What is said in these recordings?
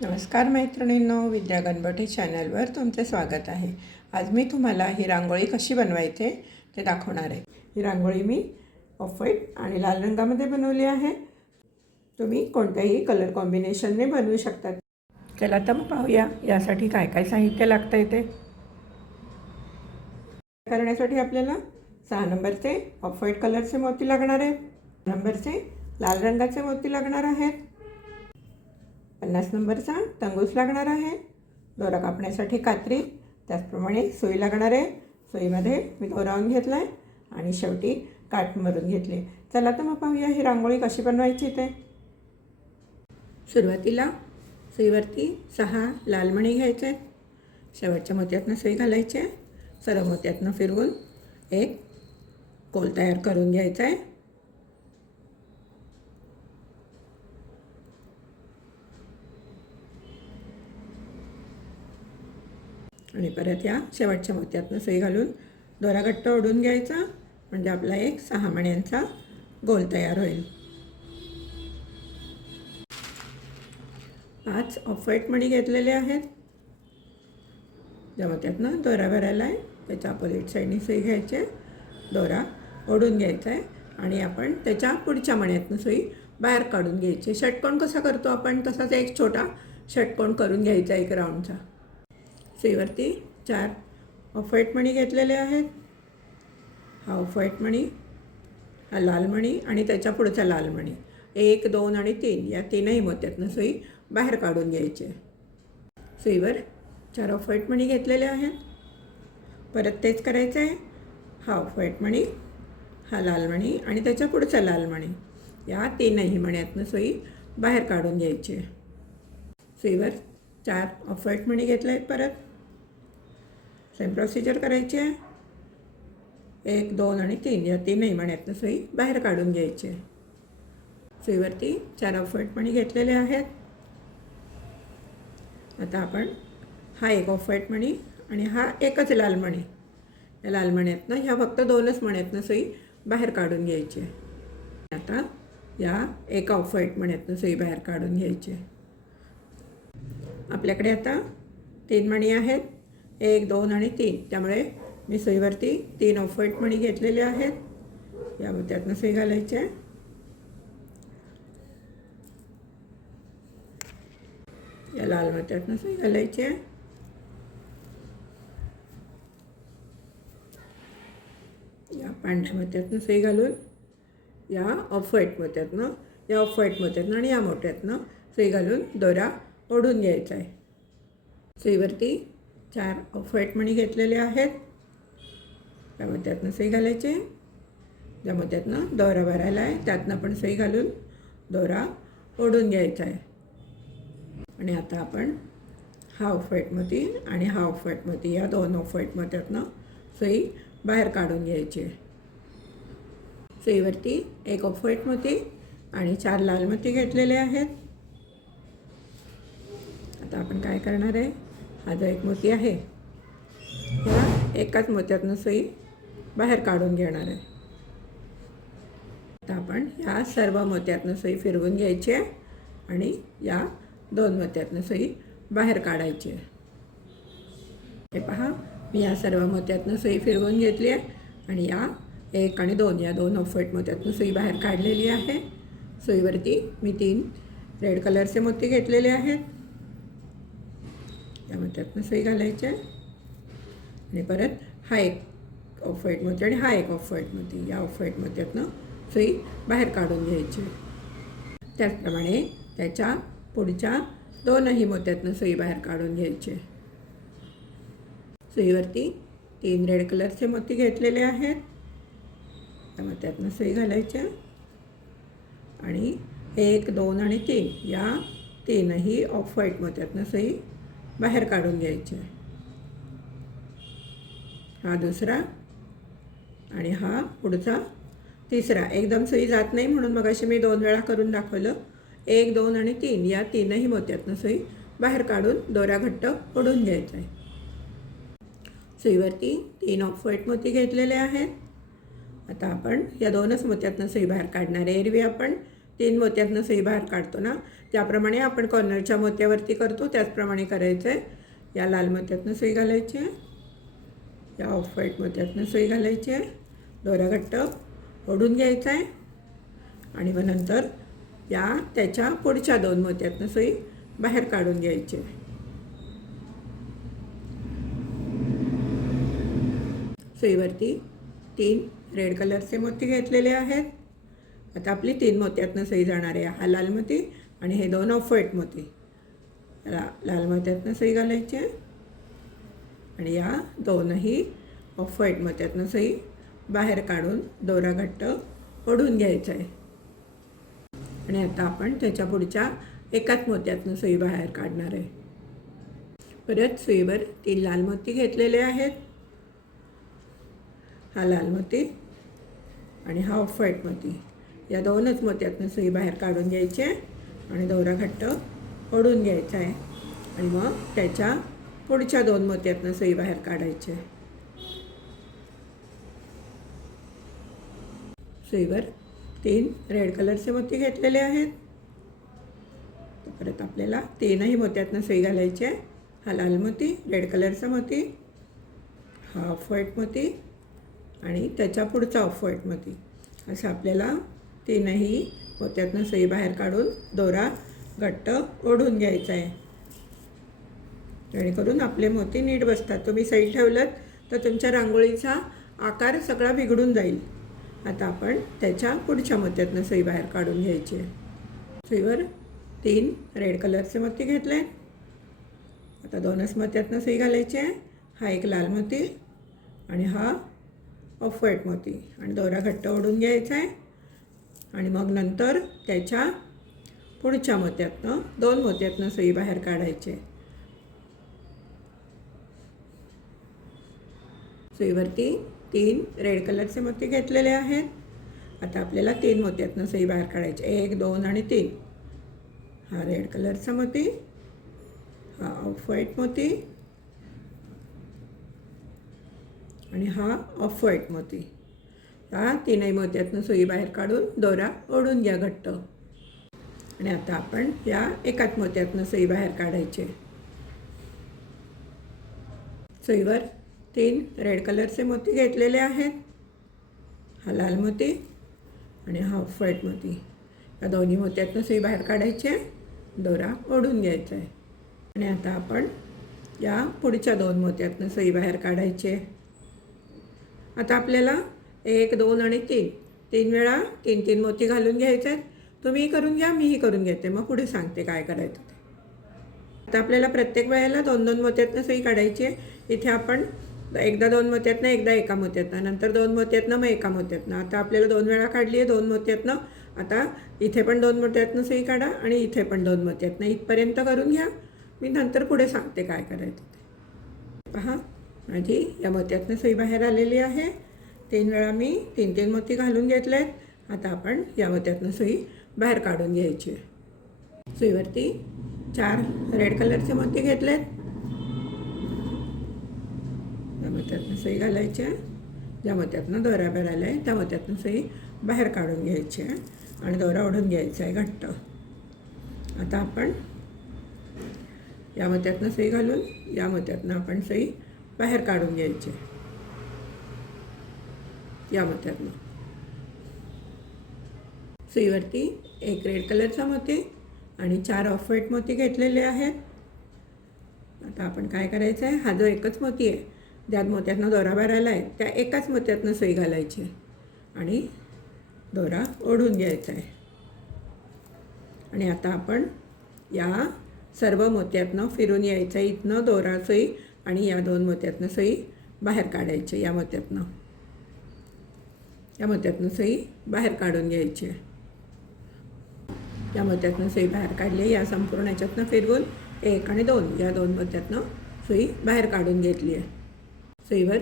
नमस्कार मैत्रिणींनो, विद्या गणपती चॅनलवर तुमचे स्वागत आहे। आज मी तुम्हाला ही रांगोळी कशी बनवायचे ते दाखवणार आहे। ही रांगोळी मी ऑफ व्हाईट आणि लाल रंगामध्ये बनवली आहे। तुम्ही कोणत्याही कलर कॉम्बिनेशनने बनवू शकता। चला तर पाहूया यासाठी काय काय साहित्य लागतं ते। करण्यासाठी आपल्याला 6 नंबरचे ऑफ व्हाईट कलरचे मोती लागणार आहेत, 6 नंबरचे लाल रंगाचे मोती लागणार आहेत, 50 नंबरचा टंगूस लागणार आहे, दोरा कापण्यासाठी कात्री, त्याचप्रमाणे सुई लागणार आहे। सुईमध्ये मी दोरावून घेतला आहे आणि शेवटी काठ मारून घेतले। चला तर मग पाहूया ही रांगोळी कशी बनवायची ते। सुरुवातीला सुईवरती 6 लाल मणी घ्यायचे आहेत, शेवटच्या मोत्यातनं सुई घालायची आहे, सर्व मोत्यातनं फिरवून एक कोल तयार करून घ्यायचा आहे। आणि परत या शेवटच्या मोत्यातनं सुई घालून दोरा घट्ट ओढून घ्यायचा, म्हणजे आपला एक 6 मण्यांचा गोल तयार होईल। 5 ऑफ व्हाईट मणी घेतलेले आहेत, ज्या मोत्यातनं दोरा भरायला आहे त्याच्या अपोजिट साईडनी सुई घ्यायची आहे, दोरा ओढून घ्यायचा आहे आणि आपण त्याच्या पुढच्या मण्यातनं सुई बाहेर काढून घ्यायची। षटकोन कसा करतो आपण तसाच एक छोटा षटकोन करून घ्यायचा एक राऊंडचा। सुईवरती 4 ऑफ व्हाईट मणी घेतलेले आहेत, हा ऑफ व्हाईट मणी, हा लाल मणी आणि त्याच्या पुढचा लाल मणी, 1 2 आणि 3 या तीनही मोत्यातनं सुई बाहेर काढून घ्यायची। सुईवर 4 ऑफ व्हाईट मणी घेतलेले आहेत, परत तेच करायचं आहे, हा ऑफ व्हाईट मणी, हा लाल मणी आणि त्याच्या पुढचा लाल मणी, या तीनही मण्यातनं सुई बाहेर काढून घ्यायची। सुईवर 4 ऑफ व्हाईट मणी घेतले आहेत, परत सेम प्रोसिजर करायची आहे, 1 2 आणि 3 या तीनही मण्यातनं सुई बाहेर काढून घ्यायची। सुईवरती 4 ऑफ व्हाईट मणी घेतलेले आहेत। आता आपण हा एक ऑफ व्हाईट मणी आणि हा एकच लाल मणी, या लाल मण्यातनं ह्या फक्त 2च मण्यातनं सुई बाहेर काढून घ्यायची। आता या एका ऑफ व्हाईट मण्यातनं सुई बाहेर काढून घ्यायची। आपल्याकडे आता 3 मणी आहेत, 1 2 आणि 3, त्यामुळे मी सुईवरती 3 ऑफ व्हाईट मणी घेतलेले आहेत, या मोत्यातनं सुई घालायची आहे, या लाल मोत्यातनं सुई घालायची आहे, या पांढऱ्या मोत्यातनं सुई घालून या ऑफ व्हाईट मोत्यातनं, या ऑफ व्हाईट मोत्यातनं आणि या मोत्यातनं सुई घालून दोरा ओढून घ्यायचा आहे। सुईवरती 4 ऑफ व्हाईट मणी घेतलेले आहेत, त्या मोत्यातनं सुई घालायचे, ज्या मोत्यातनं दोरा भरायला आहे त्यातनं पण सुई घालून दोरा ओढून घ्यायचा आहे। आणि आता आपण हा ऑफ व्हाईट मोती आणि हा ऑफ व्हाईट मोती, या 2 ऑफ व्हाईट मोत्यातनं सुई बाहेर काढून घ्यायची। सुईवरती 1 ऑफ व्हाईट मोती आणि 4 लाल मोती घेतलेले आहेत। आता आपण काय करणार आहे, हा जो एक मोती आहे या एकाच मोत्यातनं सुई बाहेर काढून घेणार आहे। आता आपण या सर्व मोत्यातनं सुई फिरवून घ्यायची आहे आणि या 2 मोत्यातनं सुई बाहेर काढायची आहे। हे पहा, मी या सर्व मोत्यातनं सुई फिरवून घेतली आहे आणि या 1 आणि 2 या 2 ऑफ व्हाईट मोत्यातनं सुई बाहेर काढलेली आहे। सुईवरती मी 3 रेड कलरचे मोती घेतलेले आहेत, या मोत्यातनं सुई घालायची आहे आणि परत हा एक ऑफ व्हाईट मोती आणि हा एक ऑफ व्हाईट मोती, या ऑफ व्हाईट मोत्यातनं सुई बाहेर काढून घ्यायची। त्याचप्रमाणे त्याच्या पुढच्या 2ही मोत्यातनं सुई बाहेर काढून घ्यायची। सुईवरती 3 रेड कलरचे मोती घेतलेले आहेत, त्या मोत्यातनं सुई घालायची आणि 1 2 आणि 3 या तीनही ऑफ व्हाईट मोत्यातनं सुई बाहेर काढून घ्यायची। हा दुसरा आणि हा पुढचा तिसरा, एकदम सुई जात नाही म्हणून मग अशी मी 2 वेळा करून दाखवलं। 1 2 आणि 3 या तीनही मोत्यातनं सुई बाहेर काढून दोरा घट्ट ओढून घ्यायचा आहे। सुईवरती 3 ऑफ व्हाईट मोती घेतलेले आहेत। आता आपण या 2च मोत्यातनं सुई बाहेर काढणार आहे। एरवी आपण 3 मोत्यातनं सुई बाहेर काढतो ना, त्याप्रमाणे आपण कॉर्नरच्या मोत्यावरती करतो त्याचप्रमाणे करायचं आहे. या लाल मोत्यातनं सुई घालायची आहे, या ऑफ व्हाईट मोत्यातनं सुई घालायची आहे, दोरा घट्ट ओढून घ्यायचा आहे आणि मग नंतर त्याच्या पुढच्या 2 मोत्यातनं सुई बाहेर काढून घ्यायची आहे. सुईवरती 3 रेड कलरचे मोती घेतलेले आहेत. आता आपली 3 मोत्यातनं सुई जाणार आहे. हा लाल मोती आणि हे 2 ऑफ व्हाईट मोती. लाल मोत्यातनं सुई घालायची आहे आणि या दोनही ऑफ व्हाईट मोत्यातनं सुई बाहेर काढून दोरा घट्ट ओढून घ्यायचा आहे. आणि आता आपण त्याच्या पुढच्या एकाच मोत्यातनं सुई बाहेर काढणार आहे. परत सुईवर 3 लाल मोती घेतलेले आहेत. हा लाल मोती आणि हा ऑफ व्हाईट मोती, या 2च मोत्यातनं सुई बाहेर काढून घ्यायची आहे आणि दोरा घट्ट ओढून घ्यायचा आहे आणि मग त्याच्या पुढच्या 2 मोत्यातनं सुई बाहेर काढायची आहे. सुईवर 3 रेड कलरचे मोती घेतलेले आहेत. परत आपल्याला 3ही मोत्यातनं सुई घालायची आहे. हा लाल मोती, रेड कलरचा मोती, हा ऑफ व्हाईट मोती आणि त्याच्या पुढचा ऑफ व्हाईट मोती, असं आपल्याला 3ही मोत्यातनं सुई बाहेर काढून दोरा घट्ट ओढून घ्यायचा आहे, जेणेकरून आपले मोती नीट बसतात. तुम्ही सैल ठेवलं तर तुमच्या रांगोळीचा आकार सगळा बिघडून जाईल. आता आपण त्याच्या पुढच्या मोत्यातनं सुई बाहेर काढून घ्यायची आहे. सुईवर 3 रेड कलरचे मोती घेतले. आता 2च मोत्यातनं सुई घालायची आहे. हा एक लाल मोती आणि हा ऑफ व्हाईट मोती आणि दोरा घट्ट ओढून घ्यायचा आहे आणि मग नंतर त्याच्या पुढच्या मोत्यातनं 2 मोत्यातनं सुई बाहेर काढायची आहे. सुईवरती 3 रेड कलरचे मोती घेतलेले आहेत. आता आपल्याला 3 मोत्यातनं सुई बाहेर काढायची, 1, 2 आणि 3. हा रेड कलरचा मोती, हा ऑफ व्हाईट मोती आणि हा ऑफ व्हाईट मोती. या 3ही मोत्यातनं सुई बाहेर काढून दोरा ओढून घ्या घट्ट. आणि आता आपण या एकाच मोत्यातनं सुई बाहेर काढायची. सुईवर 3 रेड कलरचे मोती घेतलेले आहेत. हा लाल मोती आणि हा ऑफ व्हाईट मोती. या दोन्ही मोत्यातनं सुई बाहेर काढायची आहे, दोरा ओढून घ्यायचा आहे. आणि आता आपण या पुढच्या 2 मोत्यातनं सुई बाहेर काढायची आहे. आता आपल्याला 1, 2 आणि 3 वेळा 3 मोती घालून घ्यायचे आहेत. तुम्हीही करून घ्या, मीही करून घेते, मग पुढे सांगते काय करायचं ते. आता आपल्याला प्रत्येक वेळेला 2 मोत्यातनं सुई काढायची आहे. इथे आपण एकदा 2 मोत्यातनं, एकदा एका मोत्यातनं, नंतर 2 मोत्यातनं, मग एका मोत्यातनं. आता आपल्याला 2 वेळा काढली आहे 2 मोत्यातनं. आता इथे पण 2 मोत्यातनं सुई काढा आणि इथे पण 2 मोत्यातनं. इथपर्यंत करून घ्या, मी नंतर पुढे सांगते काय करायचं ते. पहा, माझी या मोत्यातनं सुई बाहेर आलेली आहे. 3 वेळा मी 3 मोती घालून घेतले आहेत. आता आपण या मोत्यातनं सुई बाहेर काढून घ्यायची आहे. सुईवरती 4 रेड कलरचे मोती घेतलेत. या मोत्यातनं सुई घालायची आहे. ज्या मोत्यातनं दोरा बाहेर आला आहे त्या मोत्यातनं सुई बाहेर काढून घ्यायची आहे आणि दोरा ओढून घ्यायचा आहे घट्ट. आता आपण या मोत्यातनं सुई घालून या मोत्यातनं आपण सुई बाहेर काढून घ्यायची. या मोत्यातनं सुईवरती 1 रेड कलरचा मोती आणि 4 ऑफ व्हाईट मोती घेतलेले आहेत. आता आपण काय करायचं आहे, हा जो एकच मोती आहे ज्या मोत्यातनं दोरा बाहेर आला आहे त्या एकाच मोत्यातनं सुई घालायची आणि दोरा ओढून घ्यायचा आहे. आणि आता आपण या सर्व मोत्यातनं फिरून यायचं. इथनं दोरा सुई आणि या 2 मोत्यातनं सुई बाहेर काढायची. या मोत्यातनं सुई बाहेर काढून घ्यायची आहे. या मोत्यातनं सुई बाहेर काढली. या संपूर्ण याच्यातनं फिरवून 1 आणि 2 या 2 मोत्यातनं सुई बाहेर काढून घेतली आहे. सुईवर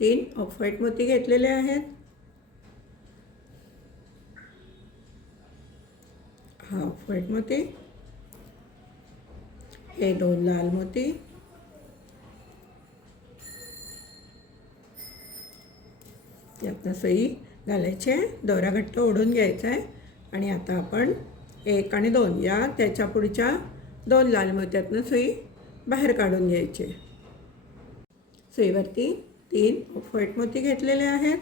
3 ऑफ व्हाईट मोती घेतलेले आहेत. हा ऑफ व्हाईट मोती, हे 2 लाल मोती, यातनं सुई घालायची आहे. दोरा घट्ट ओढून घ्यायचा आहे आणि आता आपण 1 आणि 2 या त्याच्या पुढच्या 2 लाल मोत्यातनं सुई बाहेर काढून घ्यायची. सुईवरती 3 ऑफ व्हाईट मोती घेतलेले आहेत.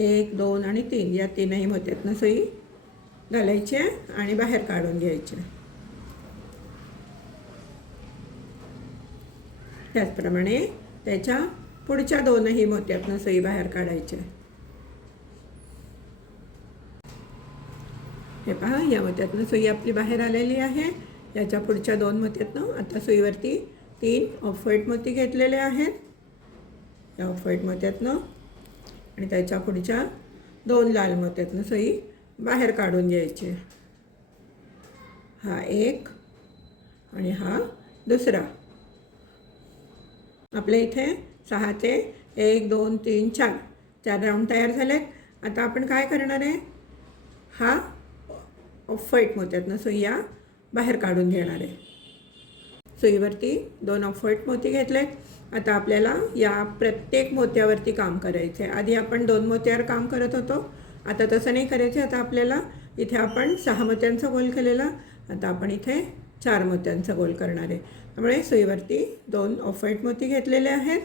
1, 2 आणि 3 या तीनही मोत्यातनं सुई घालायची आणि बाहेर काढून घ्यायची. त्याचप्रमाणे त्याच्या पुढच्या 2ही मोत्यातनं सुई बाहेर काढायची. हे पहा, या मोत्यातनं सुई आपली बाहेर आलेली आहे. याच्या पुढच्या 2 मोत्यातनं आता सुईवरती 3 ऑफ व्हाईट मोती घेतलेले आहेत. या ऑफ व्हाईट मोत्यातनं आणि त्याच्या पुढच्या 2 लाल मोत्यातनं सुई बाहेर काढून घ्यायची. हा एक आणि हा दुसरा. आपल्या इथे 6 चे 1, 2, 3, 4 राऊंड तयार झालेत. आता आपण काय करणार आहे, हा ऑफ व्हाईट मोत्यातनं सुईया बाहेर काढून घेणार आहे. सुईवरती 2 ऑफ व्हाईट मोती घेतलेत. आता आपल्याला या प्रत्येक मोत्यावरती काम करायचं आहे. आधी आपण 2 मोत्यावर काम करत होतो, आता तसं नाही करायचं. आता आपल्याला इथे आपण 6 मोत्यांचा गोल केलेला, आता आपण इथे 4 मोत्यांचा गोल करणार आहे. त्यामुळे सुईवरती 2 ऑफ व्हाईट मोती घेतलेले आहेत.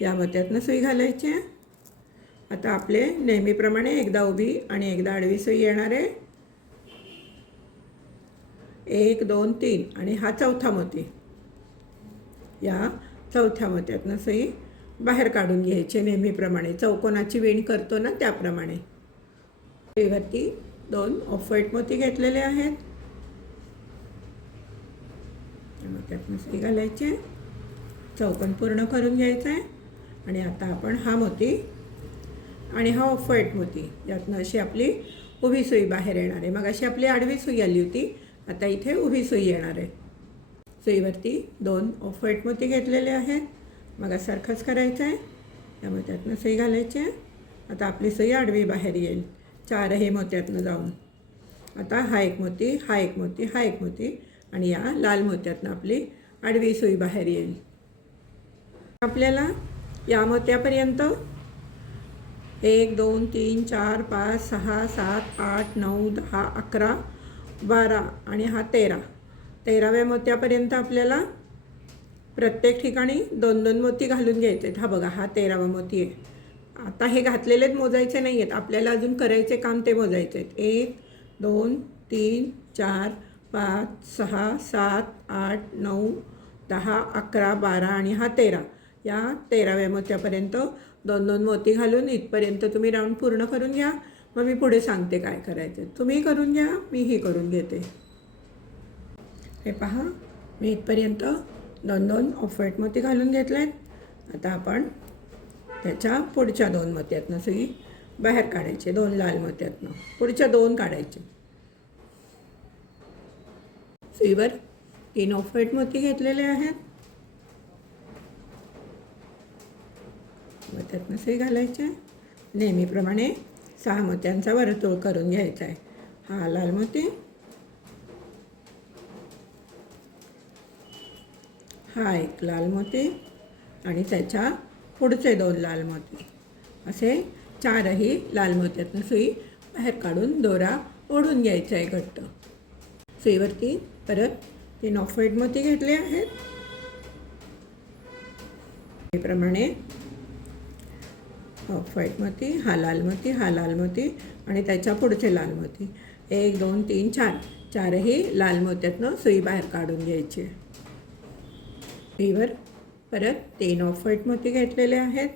या मोत्यातनं सुई घालायची. आता आपले नेहमीप्रमाणे एकदा उभी आणि एकदा आडवी सुई येणार आहे. 1, 2, 3 आणि हा चौथा मोती. या चौथ्या मोत्यातनं सुई बाहेर काढून घ्यायची नेहमीप्रमाणे, चौकोनाची विण करतो ना त्याप्रमाणे. सुईवरती 2 ऑफ व्हाईट मोती घेतलेले आहेत. मोत्यातनं सुई घालायची, चौकोन पूर्ण करून घ्यायचा आहे. आणि आता आपण हा मोती आणि हा ऑफ व्हाईट मोती यातनं अशी आपली उभी सुई बाहेर येणार आहे. मग अशी आपली आडवी सुई आली होती, आता इथे उभी सुई येणार आहे. सुईवरती 2 ऑफ व्हाईट मोती घेतलेले आहेत. मग सारखंच करायचं आहे. या मोत्यातनं सुई घालायची. आता आपली सुई आडवी बाहेर येईल 4ही मोत्यातनं जाऊन. आता हा एक मोती, हा एक मोती, हा एक मोती आणि या लाल मोत्यातनं आपली आडवी सुई बाहेर येईल. आपल्याला या मोत्यापर्यंत 1, 2, 3, 4, 5, 6, 7, 8, 9, 10, 11, 12 आणि हा 13व्या मोत्यापर्यंत आपल्याला प्रत्येक ठिकाणी 2-2 मोती घालून घ्यायचे आहेत. हा बघा, हा 13वा मोती आहे. आता हे घातलेलेच मोजायचे नाही आहेत, आपल्याला अजून करायचे काम ते मोजायचे आहेत. 1, 2, 3, 4, 5, 6, 7, 8, 9, 10, 11, 12 आणि हा 13. या 13व्या मोत्यापर्यंत 2-2 मोती घालून इथपर्यंत तुम्ही राऊंड पूर्ण करून घ्या. मग मी पुढे सांगते काय करायचं. तुम्ही करून घ्या, मीही करून घेते. हे पहा, मी इथपर्यंत 2-2 ऑफ व्हाईट मोती घालून घेतलेत. आता आपण त्याच्या पुढच्या 2 मोत्यातनं सुई बाहेर काढायचे. 2 लाल मोत्यातनं पुढच्या 2 काढायचे. सुईवर 3 ऑफ व्हाईट मोती घेतलेले आहेत. मोत्यातनं सुई घालायचे. नेहमीप्रमाणे 6 मोत्यांचा वर्तुळ करून घ्यायचा आहे. हा लाल मोती, हा एक लाल मोती आणि त्याच्या पुढचे 2 लाल मोती. असे 4ही लाल मोत्यातनं सुई बाहेर काढून दोरा ओढून घ्यायचा आहे घट्ट. सुईवरती परत 3 ऑफ व्हाईट मोती घेतले आहेत. त्याप्रमाणे ऑफ व्हाईट मोती, हा लाल मोती, हा लाल मोती आणि त्याच्या पुढचे लाल मोती. 1, 2, 3, 4ही लाल मोत्यातनं सुई बाहेर काढून घ्यायची. सुईवर परत 3 ऑफ व्हाईट मोती घेतलेले आहेत.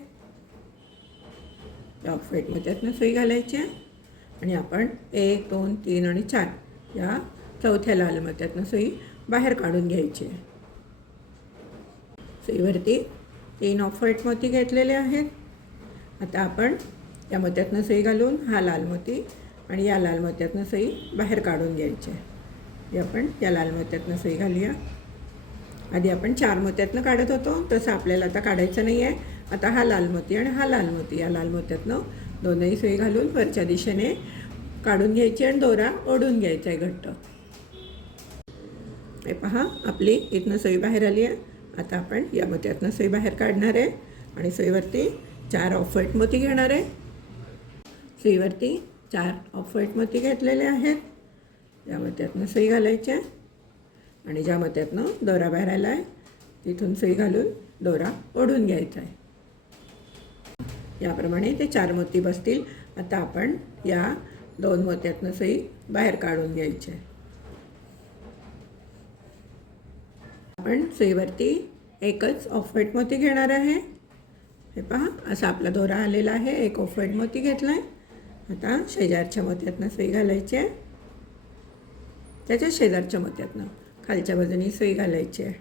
ऑफ व्हाईट मोत्यातनं सुई घालायची आणि आपण 1, 2, 3 आणि 4 या चौथ्या लाल मोत्यातनं सुई बाहेर काढून घ्यायची. सुईवरती 3 ऑफ व्हाईट मोती घेतलेले आहेत. आता आपण या मोत्यातनं सुई घालून हा लाल मोती आणि या लाल मोत्यातनं सुई बाहेर काढून घ्यायची. आपण या लाल मोत्यातनं सुई घालूया. आधी आपण 4 मोत्यातनं काढत होतो, तसं आपल्याला आता काढायचं नाही आहे. आता हा लाल मोती आणि हा लाल मोती, या लाल मोत्यातनं 2ही सुई घालून वरच्या दिशेने काढून घ्यायची आणि दोरा ओढून घ्यायचा आहे घट्ट. हे पहा, आपली इथनं सुई बाहेर आली आहे. आता आपण या मोत्यातनं सुई बाहेर काढणार आहे आणि सुईवरती 4 ऑफ व्हाईट मोती घेणार आहे. सुईवरती 4 ऑफ व्हाईट मोती घेतलेले आहेत. या मोत्यातनं सुई घालायची आहे आणि ज्या मोत्यातनं दोरा बाहेर आला आहे तिथून सुई घालून दोरा ओढून घ्यायचा आहे. याप्रमाणे ते 4 मोती बसतील. आता आपण या 2 मोत्यातनं सुई बाहेर काढून घ्यायची आहे. आपण सुईवरती एकच ऑफ व्हाईट मोती घेणार आहे. हे पहा, असा आपला दोरा आलेला आहे. एक ऑफ व्हाईट मोती घेतला आहे. आता शेजारच्या मोत्यातनं सुई घालायची आहे. त्याच्या शेजारच्या मोत्यातनं खालच्या बाजूनी सुई घालायची आहे.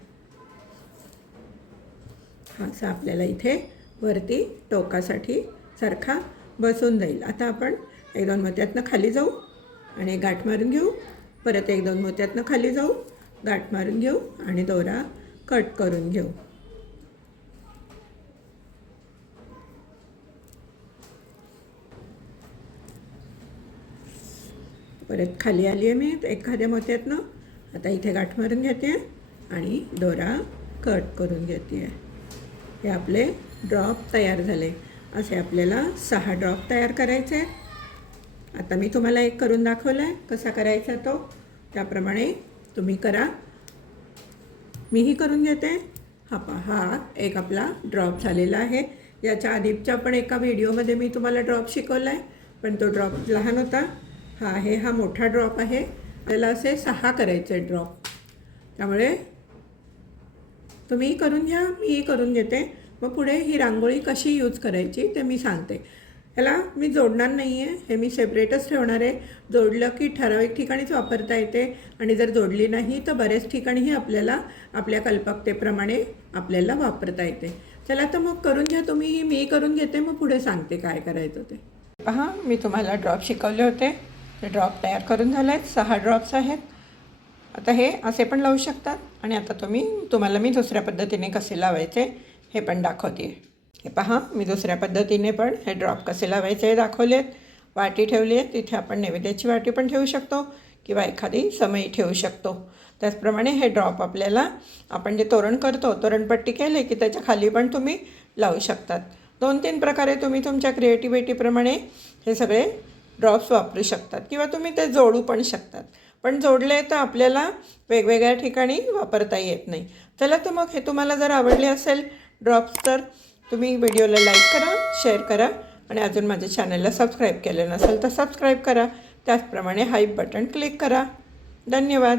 असा आपल्याला इथे वरती टोकासाठी सारखा बसून जाईल. आता आपण 1-2 मोत्यातनं खाली जाऊ आणि गाठ मारून घेऊ. परत 1-2 मोत्यातनं खाली जाऊ, गाठ मारून घेऊ आणि दोरा कट करून घेऊ. परत खाली आली आहे मी एखाद्या मोत्यातनं. आता इथे गाठ मारून घेते आणि दोरा कट करून घेते. हे आपले ड्रॉप तयार झाले. असे आपल्याला 6 ड्रॉप तयार करायचे आहेत. आता मी तुम्हाला एक करून दाखवला आहे कसा करायचा तो. त्याप्रमाणे तुम्ही करा. मीही करून घेते. हा एक आपला ड्रॉप झालेला आहे. याच्या आधीच्या पण एका व्हिडिओमध्ये मी तुम्हाला ड्रॉप शिकवला आहे, पण तो ड्रॉप लहान होता. हा मोठा ड्रॉप आहे. आपल्याला असे 6 करायचे ड्रॉप. त्यामुळे तुम्ही करून घ्या, मीही करून घेते. मग पुढे ही रांगोळी कशी यूज करायची ते मी सांगते. ह्याला मी जोडणार नाही आहे, हे मी सेपरेटच ठेवणार आहे. जोडलं की ठराविक ठिकाणीच वापरता येते आणि जर जोडली नाही तर बऱ्याच ठिकाणीही आपल्याला आपल्या कल्पकतेप्रमाणे आपल्याला वापरता येते. चला तर मग करून घ्या तुम्ही. मी करून घेते, मग पुढे सांगते काय करायचं ते. पहा, मी तुम्हाला ड्रॉप शिकवले होते. ते ड्रॉप तयार करून झाले आहेत. 6 ड्रॉप्स आहेत. आता हे असे पण लावू शकतात आणि आता तुम्हाला मी दुसऱ्या पद्धतीने कसे लावायचे हे पण दाखवते. हे पहा, मी दुसऱ्या पद्धतीने पण हे ड्रॉप कसे लावायचे दाखवले आहेत. वाटी ठेवली आहे, तिथे आपण नैवेद्याची वाटी पण ठेवू शकतो किंवा एखादी समई ठेवू शकतो. त्याचप्रमाणे हे ड्रॉप आपल्याला आपण जे तोरण करतो, तोरणपट्टी केले की त्याच्या खाली पण तुम्ही लावू शकतात. 2-3 प्रकारे तुम्ही तुमच्या क्रिएटिव्हिटीप्रमाणे हे सगळे ड्रॉप्स वापरू शकतात किंवा तुम्ही ते जोडू पण शकतात. पण जोडले तर आपल्याला वेगवेगळ्या ठिकाणी वापरता येत नाही. चला तर मग हे तुम्हाला जर आवडले असेल ड्रॉप्स तर तुम्ही व्हिडिओला लाईक करा, शेअर करा आणि अजून माझ्या चॅनलला सबस्क्राईब केलं नसेल तर सबस्क्राईब करा. त्याचप्रमाणे हाईप बटन क्लिक करा. धन्यवाद.